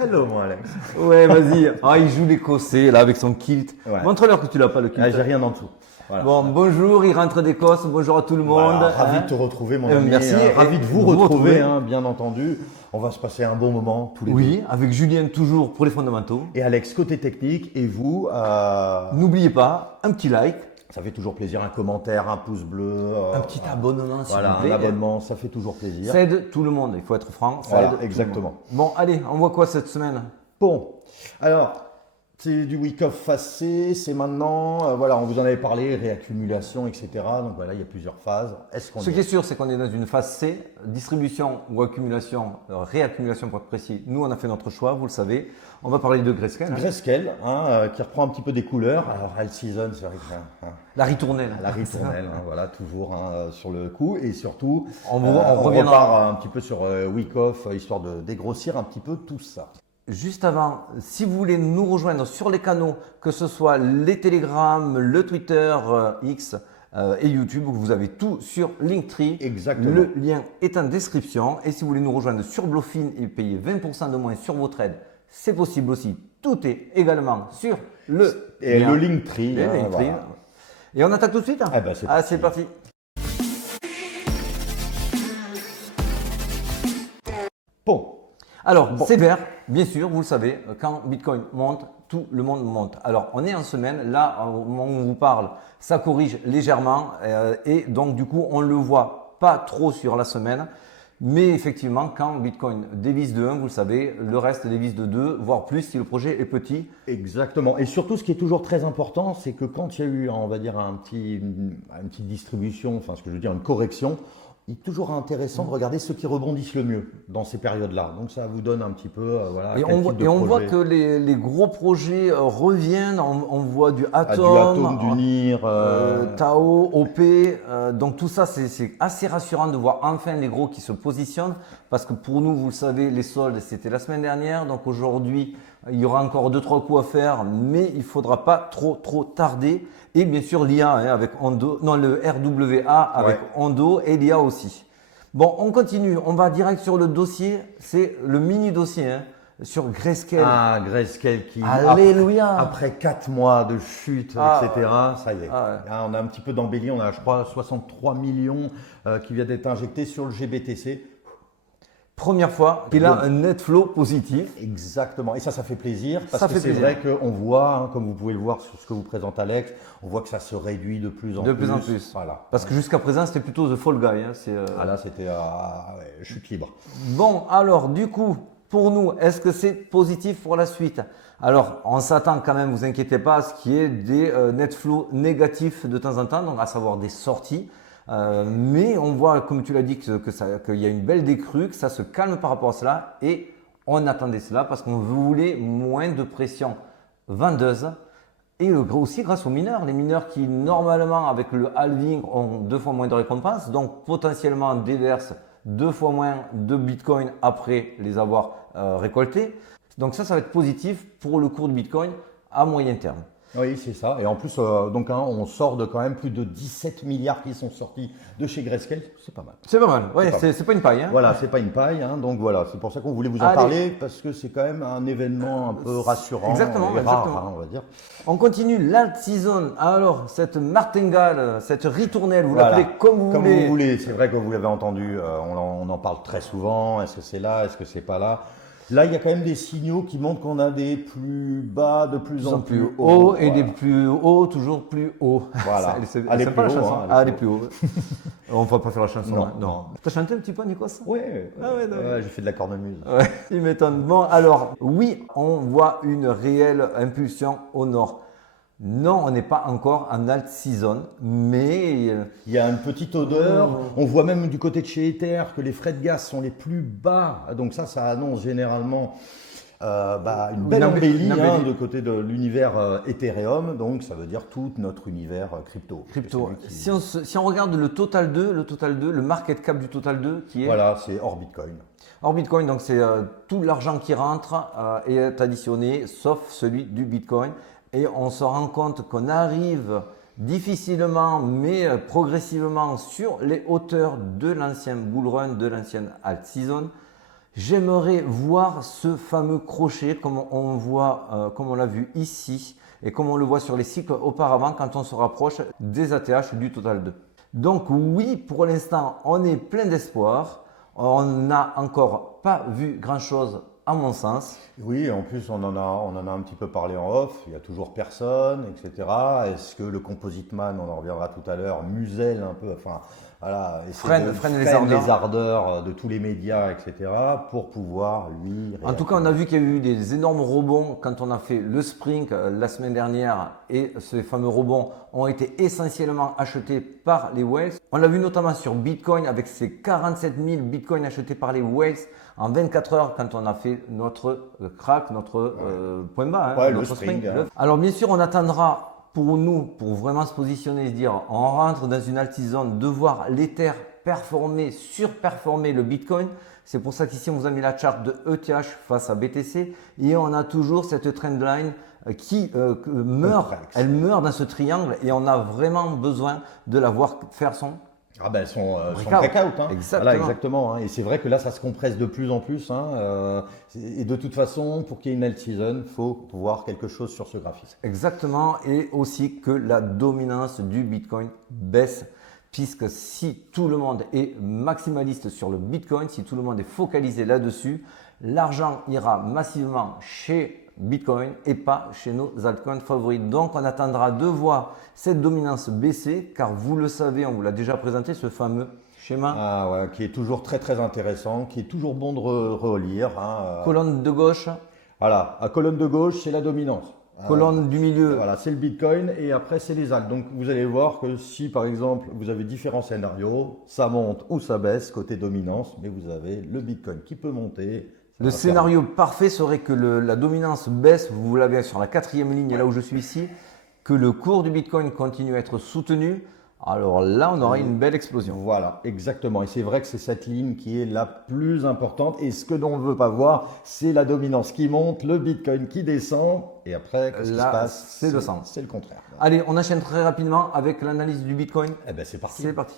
Hello, mon Alex. Ouais, vas-y. Ah, il joue l'Écossais là avec son kilt. Ouais. Montre-leur que tu l'as pas le kilt. Ah, j'ai rien en dessous. Voilà. Bon, bonjour, il rentre d'Écosse. Bonjour à tout le monde. Voilà, ravi de te retrouver, mon ami. Merci. Ravi de vous vous retrouver, retrouver. bien entendu. On va se passer un bon moment tous les deux. Oui, avec Julien toujours pour les fondamentaux. Et Alex, côté technique, et vous, N'oubliez pas, un petit like, ça fait toujours plaisir, un commentaire, un pouce bleu. un petit abonnement s'il Voilà, vous plaît. un abonnement, ça fait toujours plaisir. Ça aide tout le monde, il faut être franc. Ça Voilà, aide tout le exactement. monde. Bon, allez, on voit quoi cette semaine? Bon, alors, c'est du week-off facé, c'est maintenant, voilà, on vous en avait parlé, réaccumulation, etc. Donc voilà, il y a plusieurs phases. Est-ce qu'on Ce qui est sûr, c'est qu'on est dans une phase C, distribution ou accumulation, réaccumulation pour être précis. Nous, on a fait notre choix, vous le savez. On va parler de Grayscale. Grayscale, qui reprend un petit peu des couleurs. Alors, All Season, c'est vrai que La ritournelle. la ritournelle, voilà, toujours sur le coup. Et surtout, On on reviendra. repart un petit peu sur Week Off, histoire de dégrossir un petit peu tout ça. Juste avant, si vous voulez nous rejoindre sur les canaux, que ce soit les Telegram, le Twitter, X et YouTube, vous avez tout sur Linktree. Exactement. Le lien est en description. Et si vous voulez nous rejoindre sur Blofin et payer 20% de moins sur vos trades, c'est possible aussi. Tout est également sur le Et lien. le Linktree. Le Linktree. Voilà. Et on attaque tout de suite? Eh ben, c'est Ah, parti. c'est parti. Bon, Alors, c'est vert, bien sûr, vous le savez, quand Bitcoin monte, tout le monde monte. Alors, on est en semaine, là, au moment où on vous parle, ça corrige légèrement et donc du coup, on ne le voit pas trop sur la semaine. Mais effectivement, quand Bitcoin dévisse de 1, vous le savez, le reste dévisse de 2, voire plus si le projet est petit. exactement. Et surtout, ce qui est toujours très important, c'est que quand il y a eu, on va dire, une petite distribution, enfin, ce que je veux dire, une correction, il est toujours intéressant de regarder ceux qui rebondissent le mieux dans ces périodes-là. Donc, ça vous donne un petit peu, voilà, Et quel on, type de et on voit projet. que les gros projets reviennent, on voit du Ah, du Atom, Atom, du NIR, Tao, OP, donc tout ça c'est assez rassurant de voir enfin les gros qui se positionnent parce que pour nous, vous le savez, les soldes c'était la semaine dernière, donc aujourd'hui il y aura encore 2-3 coups à faire, mais il faudra pas trop tarder. Et bien sûr l'IA avec Ondo, non le RWA avec Ouais. Ondo et l'IA aussi. Bon, on continue, on va direct sur le dossier, c'est le mini dossier sur Grayscale. Ah, Grayscale qui, Alléluia. après 4 mois de chute, Ah, etc., ça y est. Ah, ouais. Là, on a un petit peu d'embellie, on a, je crois, 63 millions qui viennent d'être injectés sur le GBTC. Première fois qu'il a un net flow positif. Exactement, et ça fait plaisir, parce Ça que fait c'est plaisir. vrai qu'on voit, comme vous pouvez le voir sur ce que vous présente Alex, on voit que ça se réduit de plus en plus. De plus en plus. Voilà. Parce que jusqu'à présent, c'était plutôt The Fall Guy. Ah là, c'était chute libre. Bon, alors du coup, pour nous, est-ce que c'est positif pour la suite? Alors, on s'attend quand même, vous inquiétez pas, à ce qui est des net flows négatifs de temps en temps, donc à savoir des sorties. Mais on voit, comme tu l'as dit, qu'il y a une belle décrue, que ça se calme par rapport à cela. Et on attendait cela parce qu'on voulait moins de pression vendeuse. Et aussi grâce aux mineurs. Les mineurs qui, normalement, avec le halving, ont 2 fois moins de récompenses, donc potentiellement déversent 2 fois moins de Bitcoin après les avoir récoltés. Donc ça va être positif pour le cours de Bitcoin à moyen terme. Oui, c'est ça. Et en plus, donc, on sort de quand même plus de 17 milliards qui sont sortis de chez Grayscale. C'est pas mal. C'est pas mal. Ouais, C'est pas c'est pas une paille. Voilà, c'est pas une paille. Donc voilà, c'est pour ça qu'on voulait vous en Allez. parler, parce que c'est quand même un événement un peu rassurant. Exactement, et rare, exactement. on va dire. On continue l'alt season. Alors, cette martingale, cette ritournelle, vous Voilà. l'appelez comme vous voulez. Vous voulez. C'est vrai que vous l'avez entendu, on en parle très souvent. Est-ce que c'est là? Est-ce que c'est pas là? Là, il y a quand même des signaux qui montrent qu'on a des plus bas de plus en plus haut et voilà. des plus hauts toujours plus hauts. Voilà. C'est Aller sympa plus la haut, chanson. hein, Aller plus haut. On va pas faire la chanson. Non, hein. non. T'as chanté un petit peu, Nikos? Ouais, Ah ouais, non. j'ai fait de la cornemuse. Ouais, il m'étonne. Bon, alors, oui, on voit une réelle impulsion au nord. Non, on n'est pas encore en alt season, mais Il y a une petite odeur. On voit même du côté de chez Ether que les frais de gaz sont les plus bas. Donc ça annonce généralement une belle embellie de côté de l'univers Ethereum. Donc ça veut dire tout notre univers crypto. crypto. Si on regarde le Total 2, le market cap du Total 2 qui est Voilà, c'est hors Bitcoin. hors Bitcoin, donc c'est tout l'argent qui rentre est additionné, sauf celui du Bitcoin. Et on se rend compte qu'on arrive difficilement, mais progressivement sur les hauteurs de l'ancien bull run, de l'ancienne alt season. J'aimerais voir ce fameux crochet comme on voit, comme on l'a vu ici et comme on le voit sur les cycles auparavant quand on se rapproche des ATH du Total 2. Donc oui, pour l'instant, on est plein d'espoir. On n'a encore pas vu grand-chose à mon sens. Oui, en plus on en a un petit peu parlé en off, il n'y a toujours personne, etc. Est-ce que le Composite Man, on en reviendra tout à l'heure, muselle un peu, enfin voilà, freine les ardeurs de tous les médias, etc. pour pouvoir lui En tout cas, on a vu qu'il y a eu des énormes rebonds quand on a fait le Sprint la semaine dernière et ces fameux rebonds ont été essentiellement achetés par les whales. On l'a vu notamment sur Bitcoin avec ces 47 000 Bitcoins achetés par les whales en 24 heures quand on a fait notre crack, notre point bas, ouais, notre le Spring. Alors bien sûr, on attendra pour nous, pour vraiment se positionner et se dire on rentre dans une altizone, de voir l'Ether performer, surperformer le Bitcoin. C'est pour ça qu'ici on vous a mis la charte de ETH face à BTC et on a toujours cette trendline qui meurt, elle meurt dans ce triangle et on a vraiment besoin de la voir faire son son breakout. Exactement. Voilà, exactement. Et c'est vrai que là, ça se compresse de plus en plus. Et de toute façon, pour qu'il y ait une alt-season, il faut voir quelque chose sur ce graphisme. Exactement. Et aussi que la dominance du Bitcoin baisse. Puisque si tout le monde est maximaliste sur le Bitcoin, si tout le monde est focalisé là-dessus, l'argent ira massivement chez Bitcoin et pas chez nos altcoins favoris. Donc on attendra de voir cette dominance baisser car vous le savez, on vous l'a déjà présenté ce fameux schéma. Qui est toujours très très intéressant, qui est toujours bon de relire. Colonne de gauche. Voilà, à colonne de gauche, c'est la dominance. Colonne du milieu. Voilà, c'est le Bitcoin et après c'est les alts. Donc vous allez voir que si par exemple vous avez différents scénarios, ça monte ou ça baisse côté dominance, mais vous avez le Bitcoin qui peut monter. Le scénario parfait serait que la dominance baisse, vous l'avez sur la 4e ligne, là où je suis ici, que le cours du Bitcoin continue à être soutenu. Alors là, on aura une belle explosion. Voilà, exactement. Et c'est vrai que c'est cette ligne qui est la plus importante. Et ce que l'on ne veut pas voir, c'est la dominance qui monte, le Bitcoin qui descend. Et après, qu'est-ce qui se passe? C'est le sens. C'est le contraire. Allez, on enchaîne très rapidement avec l'analyse du Bitcoin. Eh bien, c'est parti. C'est parti.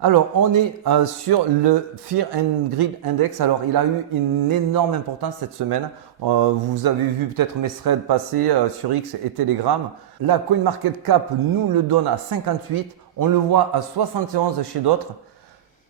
Alors, on est sur le Fear and Greed Index. Alors, il a eu une énorme importance cette semaine. Vous avez vu peut-être mes threads passer sur X et Telegram. La CoinMarketCap nous le donne à 58. On le voit à 71 chez d'autres.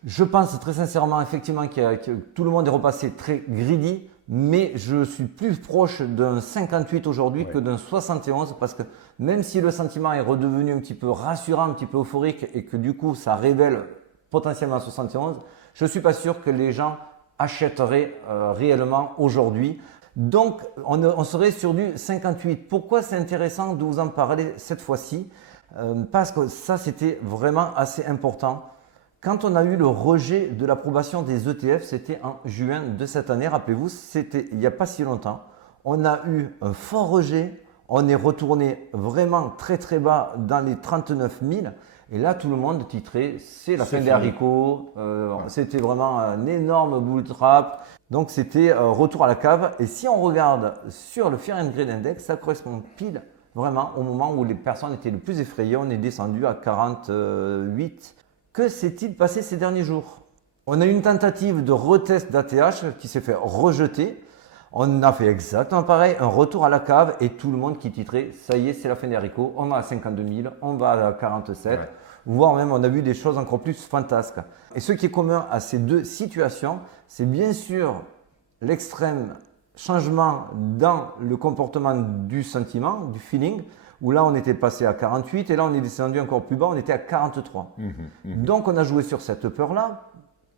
Je pense très sincèrement, effectivement, que tout le monde est repassé très greedy. Mais je suis plus proche d'un 58 aujourd'hui que d'un 71 parce que même si le sentiment est redevenu un petit peu rassurant, un petit peu euphorique et que du coup ça révèle potentiellement 71, je ne suis pas sûr que les gens achèteraient réellement aujourd'hui. Donc on serait sur du 58. Pourquoi c'est intéressant de vous en parler cette fois-ci? Parce que ça c'était vraiment assez important. Quand on a eu le rejet de l'approbation des ETF, c'était en juin de cette année, rappelez-vous, c'était il n'y a pas si longtemps. On a eu un fort rejet, on est retourné vraiment très très bas dans les 39 000 et là tout le monde titrait c'est la fin des haricots, c'était vraiment un énorme bull trap, donc c'était retour à la cave. Et si on regarde sur le Fear and Greed Index, ça correspond pile vraiment au moment où les personnes étaient le plus effrayées, on est descendu à 48. Que s'est-il passé ces derniers jours? On a eu une tentative de retest d'ATH qui s'est fait rejeter. On a fait exactement pareil, un retour à la cave et tout le monde qui titrait ça y est, c'est la fin des haricots, on va à 52 000, on va à 47, voire même on a vu des choses encore plus fantasques. Et ce qui est commun à ces deux situations, c'est bien sûr l'extrême changement dans le comportement du sentiment, du feeling, où là on était passé à 48 et là on est descendu encore plus bas, on était à 43. Donc on a joué sur cette peur-là.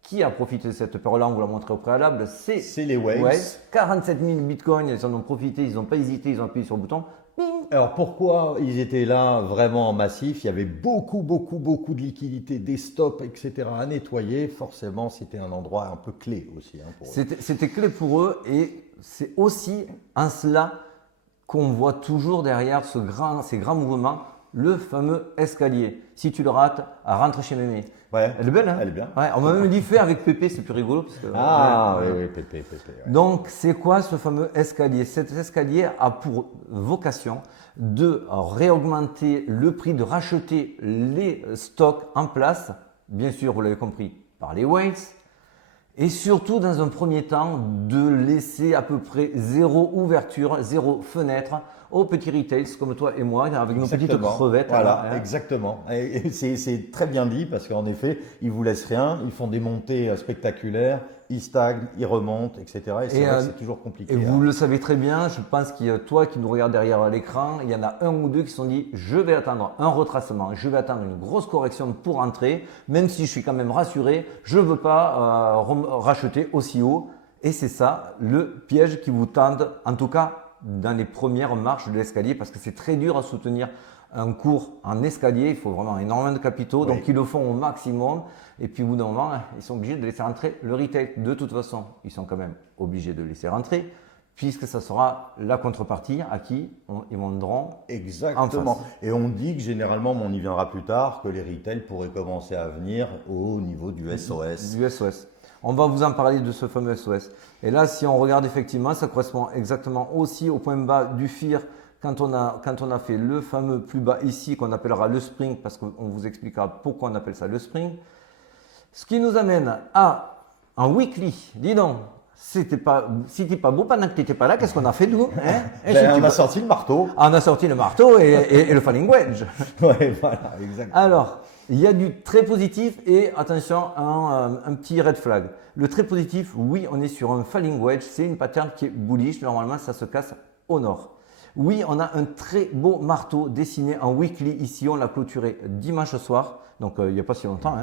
Qui a profité de cette peur-là? On vous l'a montré au préalable, c'est les whales. 47 000 bitcoins, ils en ont profité, ils n'ont pas hésité, ils ont appuyé sur le bouton. Bing. Alors pourquoi ils étaient là vraiment en massif? Il y avait beaucoup de liquidités, des stops, etc. à nettoyer. Forcément, c'était un endroit un peu clé aussi. C'était clé pour eux et c'est aussi en cela qu'on voit toujours derrière ces grands mouvements, le fameux escalier. Si tu le rates, rentre chez Mémé. Ouais. Elle est belle, hein? Elle est bien. Ouais, on m'a même dit faire avec Pépé, c'est plus rigolo. Parce que, oui, Pépé. Ouais. Donc, c'est quoi ce fameux escalier? Cet escalier a pour vocation de réaugmenter le prix, de racheter les stocks en place bien sûr, vous l'avez compris, par les whales. Et surtout, dans un premier temps, de laisser à peu près zéro ouverture, zéro fenêtre aux petits retails comme toi et moi, avec nos petites crevettes. Voilà, exactement. Et c'est très bien dit parce qu'en effet, ils vous laissent rien, ils font des montées spectaculaires, ils stagnent, ils remontent, etc. Et c'est vrai que c'est toujours compliqué. Et vous le savez très bien, je pense qu'il y a toi qui nous regarde derrière l'écran, il y en a un ou deux qui se sont dit je vais attendre un retracement, je vais attendre une grosse correction pour entrer, même si je suis quand même rassuré, je ne veux pas racheter aussi haut. Et c'est ça le piège qui vous tente, en tout cas dans les premières marches de l'escalier, parce que c'est très dur à soutenir un cours en escalier, il faut vraiment énormément de capitaux, donc ils le font au maximum. Et puis au bout d'un moment, ils sont obligés de laisser rentrer le retail. De toute façon, ils sont quand même obligés de laisser rentrer, puisque ça sera la contrepartie à qui ils vendront. Exactement. Et on dit que généralement, mais on y viendra plus tard, que les retails pourraient commencer à venir au niveau du SOS. Du SOS. On va vous en parler de ce fameux SOS. Et là, si on regarde effectivement, ça correspond exactement aussi au point bas du FIR quand on a fait le fameux plus bas ici qu'on appellera le spring, parce qu'on vous expliquera pourquoi on appelle ça le spring. Ce qui nous amène à un weekly. Dis donc, si t'es pas beau pendant que tu n'étais pas là, qu'est-ce qu'on a fait nous On a sorti le marteau. On a sorti le marteau et le falling wedge. Ouais, voilà, exactement. Alors, il y a du très positif et attention, un petit red flag. Le très positif, oui, on est sur un falling wedge. C'est une pattern qui est bullish. Normalement, ça se casse au nord. Oui, on a un très beau marteau dessiné en weekly. Ici, on l'a clôturé dimanche soir. Donc, il n'y a pas si longtemps.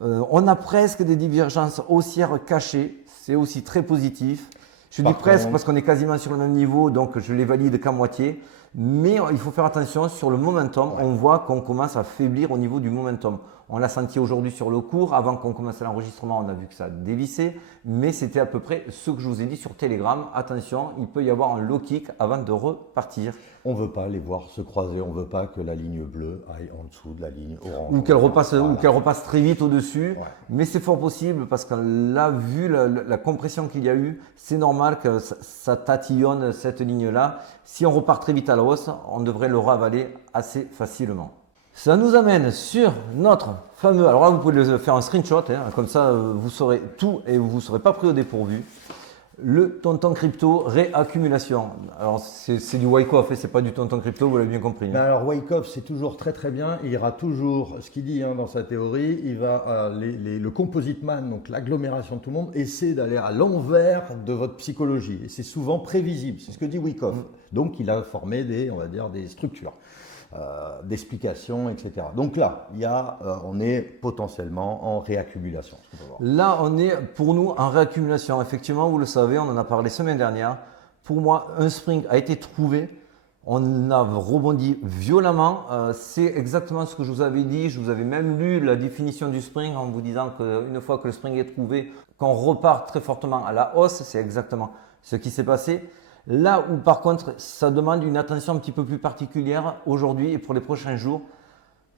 On a presque des divergences haussières cachées. C'est aussi très positif. Je dis presque parce qu'on est quasiment sur le même niveau. Donc, je les valide qu'à moitié. Mais il faut faire attention sur le momentum. On voit qu'on commence à faiblir au niveau du momentum. On l'a senti aujourd'hui sur le cours. Avant qu'on commence l'enregistrement, on a vu que ça dévissait. Mais c'était à peu près ce que je vous ai dit sur Telegram. Attention, il peut y avoir un low kick avant de repartir. On ne veut pas les voir se croiser. On ne veut pas que la ligne bleue aille en dessous de la ligne orange. Ou qu'elle repasse très vite au-dessus. Ouais. Mais c'est fort possible parce que là, vu la compression qu'il y a eu, c'est normal que ça tatillonne cette ligne-là. Si on repart très vite à la hausse, on devrait le ravaler assez facilement. Ça nous amène sur notre fameux, alors là vous pouvez le faire un screenshot, comme ça vous saurez tout et vous ne serez pas pris au dépourvu. Le tonton crypto réaccumulation. Alors c'est du Wyckoff, c'est pas du tonton crypto, vous l'avez bien compris. Ben alors Wyckoff c'est toujours très très bien, il ira toujours, ce qu'il dit dans sa théorie, il va le composite man, donc l'agglomération de tout le monde, essaie d'aller à l'envers de votre psychologie. Et c'est souvent prévisible, c'est ce que dit Wyckoff. Donc il a formé des structures. D'explications, etc. Donc là, on est potentiellement en réaccumulation. Là, on est pour nous en réaccumulation. Effectivement, vous le savez, on en a parlé semaine dernière. Pour moi, un spring a été trouvé. On a rebondi violemment. C'est exactement ce que je vous avais dit. Je vous avais même lu la définition du spring en vous disant qu'une fois que le spring est trouvé, qu'on repart très fortement à la hausse. C'est exactement ce qui s'est passé. Là où par contre ça demande une attention un petit peu plus particulière aujourd'hui et pour les prochains jours,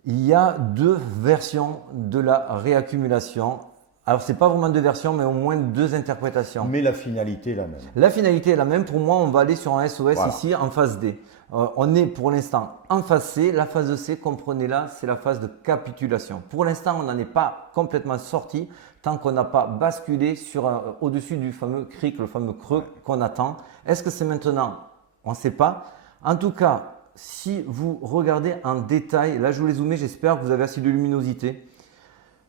il y a deux versions de la réaccumulation. Alors ce n'est pas vraiment deux versions mais au moins deux interprétations. Mais la finalité est la même. La finalité est la même. Pour moi on va aller sur un SOS ici en phase D. On est pour l'instant en phase C. La phase C, comprenez-la, c'est la phase de capitulation. Pour l'instant on n'en est pas complètement sorti tant qu'on n'a pas basculé au-dessus du fameux cric, le fameux creux qu'on attend. Est-ce que c'est maintenant? On ne sait pas. En tout cas, si vous regardez en détail, là je vous l'ai zoomé, j'espère que vous avez assez de luminosité.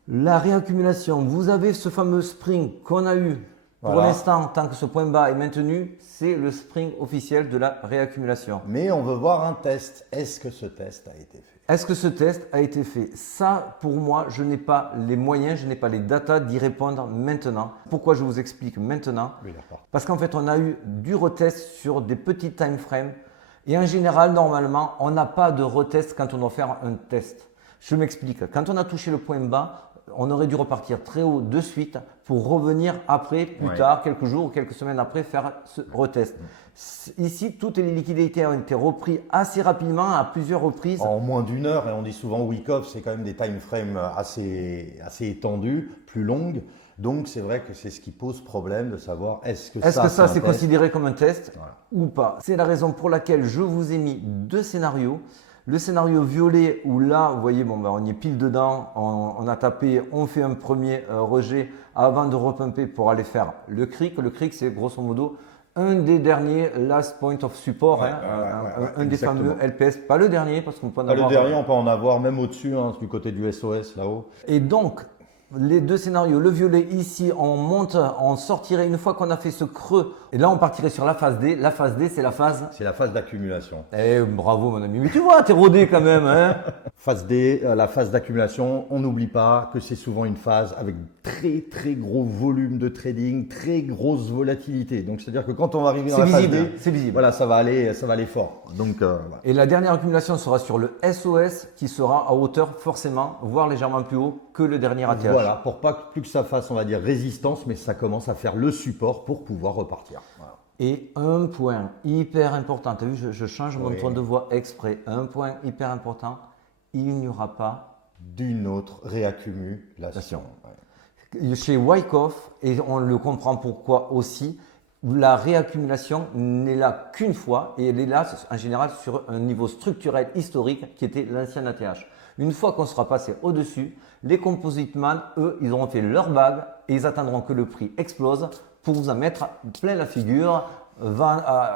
La réaccumulation, vous avez ce fameux spring qu'on a eu pour l'instant, tant que ce point bas est maintenu, c'est le spring officiel de la réaccumulation. Mais on veut voir un test. Est-ce que ce test a été fait? Est-ce que ce test a été fait? Ça, pour moi, je n'ai pas les moyens, je n'ai pas les datas d'y répondre maintenant. Pourquoi je vous explique maintenant? Oui, d'accord. Parce qu'en fait, on a eu du retest sur des petits time frames. Et en général, normalement, on n'a pas de retest quand on doit faire un test. Je m'explique. Quand on a touché le point bas, on aurait dû repartir très haut de suite pour revenir après, plus tard, quelques jours ou quelques semaines après, faire ce retest. Ici, toutes les liquidités ont été reprises assez rapidement à plusieurs reprises. En moins d'une heure, et on dit souvent Wyckoff, c'est quand même des time frames assez étendus, plus longues. Donc c'est vrai que c'est ce qui pose problème de savoir est-ce que ça c'est considéré comme un test ou pas. C'est la raison pour laquelle je vous ai mis deux scénarios. Le scénario violet où là, vous voyez, bon, ben, on y est pile dedans, on a tapé, on fait un premier rejet avant de repumper pour aller faire le cric. Le cric, c'est grosso modo un des derniers last point of support, un des fameux LPS, pas le dernier parce qu'on peut en avoir. Le dernier, on peut en avoir même au-dessus, hein, du côté du SOS là-haut. Et donc, les deux scénarios, le violet ici, on monte, on sortirait une fois qu'on a fait ce creux. Et là, on partirait sur la phase D. La phase D, c'est la phase. C'est la phase d'accumulation. Eh, bravo mon ami. Mais tu vois, t'es rodé quand même, hein. Phase D, la phase d'accumulation. On n'oublie pas que c'est souvent une phase avec très très gros volume de trading, très grosse volatilité. Donc c'est-à-dire que quand on va arriver dans la phase D, c'est visible. Voilà, ça va aller fort. Donc voilà. Et la dernière accumulation sera sur le SOS qui sera à hauteur forcément, voire légèrement plus haut que le dernier ATH. Voilà, pour pas plus que ça fasse, on va dire, résistance, mais ça commence à faire le support pour pouvoir repartir. Voilà. Et un point hyper important, tu as vu, je change mon ton de voix exprès. Un point hyper important, il n'y aura pas d'une autre réaccumulation. Ouais. Chez Wyckoff, et on le comprend pourquoi aussi, la réaccumulation n'est là qu'une fois et elle est là en général sur un niveau structurel historique qui était l'ancien ATH. Une fois qu'on sera passé au-dessus, les composite man, eux, ils auront fait leur bague et ils attendront que le prix explose pour vous en mettre plein la figure.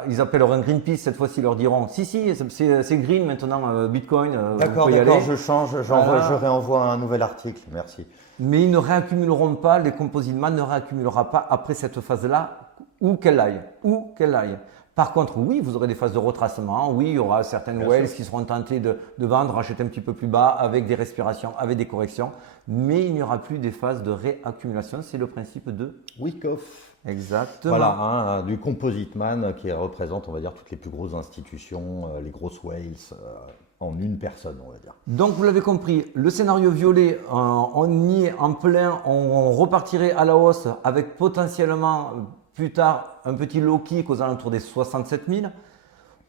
Ils appelleront un Greenpeace, cette fois-ci, ils leur diront si, c'est green maintenant, Bitcoin. D'accord, je change, je réenvoie un nouvel article, merci. Mais ils ne réaccumuleront pas, les composite man ne réaccumulera pas après cette phase-là, où qu'elle aille. Par contre, oui, vous aurez des phases de retracement. Oui, il y aura certaines whales qui seront tentées de vendre, acheter un petit peu plus bas avec des respirations, avec des corrections. Mais il n'y aura plus des phases de réaccumulation. C'est le principe de Wyckoff. Exactement. Voilà, du composite man qui représente, on va dire, toutes les plus grosses institutions, les grosses whales, en une personne, on va dire. Donc, vous l'avez compris, le scénario violet, on y est en plein, on repartirait à la hausse avec potentiellement plus tard un petit low kick aux alentours des 67 000.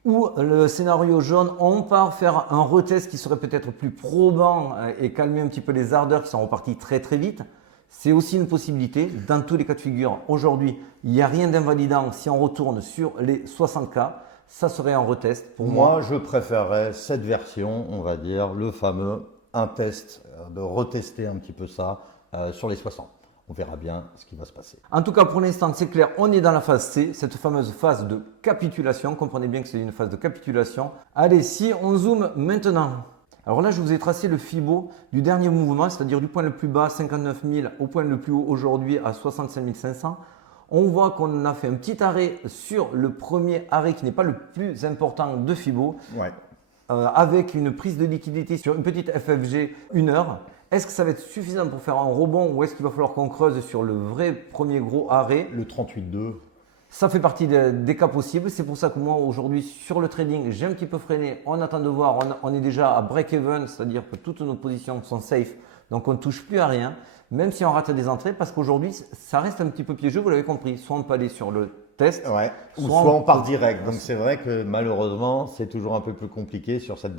Ou le scénario jaune, on part faire un retest qui serait peut-être plus probant et calmer un petit peu les ardeurs qui sont repartis très très vite. C'est aussi une possibilité. Dans tous les cas de figure, aujourd'hui, il n'y a rien d'invalidant si on retourne sur les 60K. Ça serait un retest pour moi. Moi, je préférerais cette version, on va dire, le fameux un test, de retester un petit peu ça sur les 60. On verra bien ce qui va se passer. En tout cas, pour l'instant, c'est clair, on est dans la phase C, cette fameuse phase de capitulation. Comprenez bien que c'est une phase de capitulation. Allez, si on zoome maintenant. Alors là, je vous ai tracé le Fibo du dernier mouvement, c'est-à-dire du point le plus bas, 59 000, au point le plus haut aujourd'hui à 65 500. On voit qu'on a fait un petit arrêt sur le premier arrêt qui n'est pas le plus important de Fibo, avec une prise de liquidité sur une petite FFG 1 heure. Est-ce que ça va être suffisant pour faire un rebond ou est-ce qu'il va falloir qu'on creuse sur le vrai premier gros arrêt? Le 38,2. Ça fait partie des cas possibles. C'est pour ça que moi, aujourd'hui, sur le trading, j'ai un petit peu freiné. On attend de voir. On est déjà à break-even, c'est-à-dire que toutes nos positions sont safe. Donc, on ne touche plus à rien, même si on rate des entrées, parce qu'aujourd'hui, ça reste un petit peu piégeux, vous l'avez compris. Soit on peut aller sur le test, soit on part direct. Donc, c'est vrai que malheureusement, c'est toujours un peu plus compliqué sur cette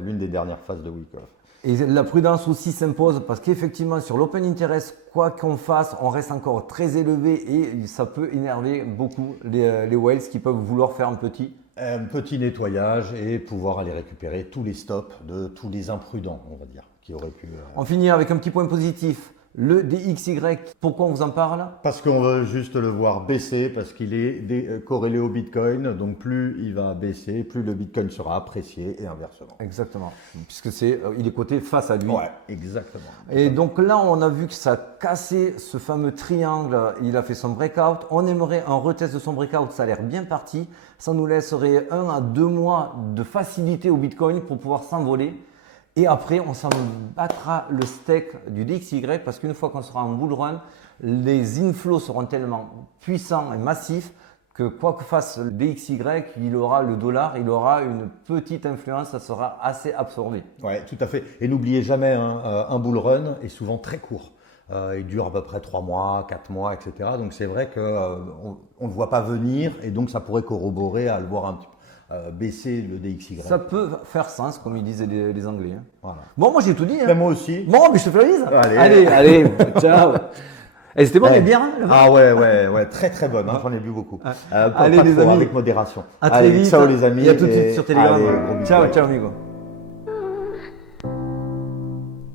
l'une des dernières phases de Wyckoff. Et la prudence aussi s'impose parce qu'effectivement, sur l'open interest, quoi qu'on fasse, on reste encore très élevé et ça peut énerver beaucoup les whales qui peuvent vouloir faire un petit nettoyage et pouvoir aller récupérer tous les stops de tous les imprudents, on va dire, qui auraient pu… On finit avec un petit point positif. Le DXY, pourquoi on vous en parle? Parce qu'on veut juste le voir baisser, parce qu'il est corrélé au Bitcoin. Donc plus il va baisser, plus le Bitcoin sera apprécié et inversement. Exactement, puisque il est coté face à lui. Ouais, exactement. Et donc là, on a vu que ça a cassé ce fameux triangle. Il a fait son breakout. On aimerait un retest de son breakout. Ça a l'air bien parti. Ça nous laisserait 1 à 2 mois de facilité au Bitcoin pour pouvoir s'envoler. Et après, on s'en battra le steak du DXY parce qu'une fois qu'on sera en bull run, les inflows seront tellement puissants et massifs que quoi que fasse le DXY, il aura le dollar, il aura une petite influence, ça sera assez absorbé. Oui, tout à fait. Et n'oubliez jamais, un bull run est souvent très court. Il dure à peu près 3 mois, 4 mois, etc. Donc c'est vrai qu'on ne le voit pas venir et donc ça pourrait corroborer à le voir un petit peu. Baisser le DXY. Ça peut faire sens, comme ils disaient les Anglais. Hein. Voilà. Bon, moi j'ai tout dit. Hein. Ben, moi aussi. Bon, mais je te fais la bise. Allez, ciao. Et c'était bon, les bières. Ah ouais, très très bonne. J'en ai bu beaucoup. Allez les amis, avec modération. À très vite. Ciao les amis. Et à tout de suite sur Telegram. Allez, ciao, amigo.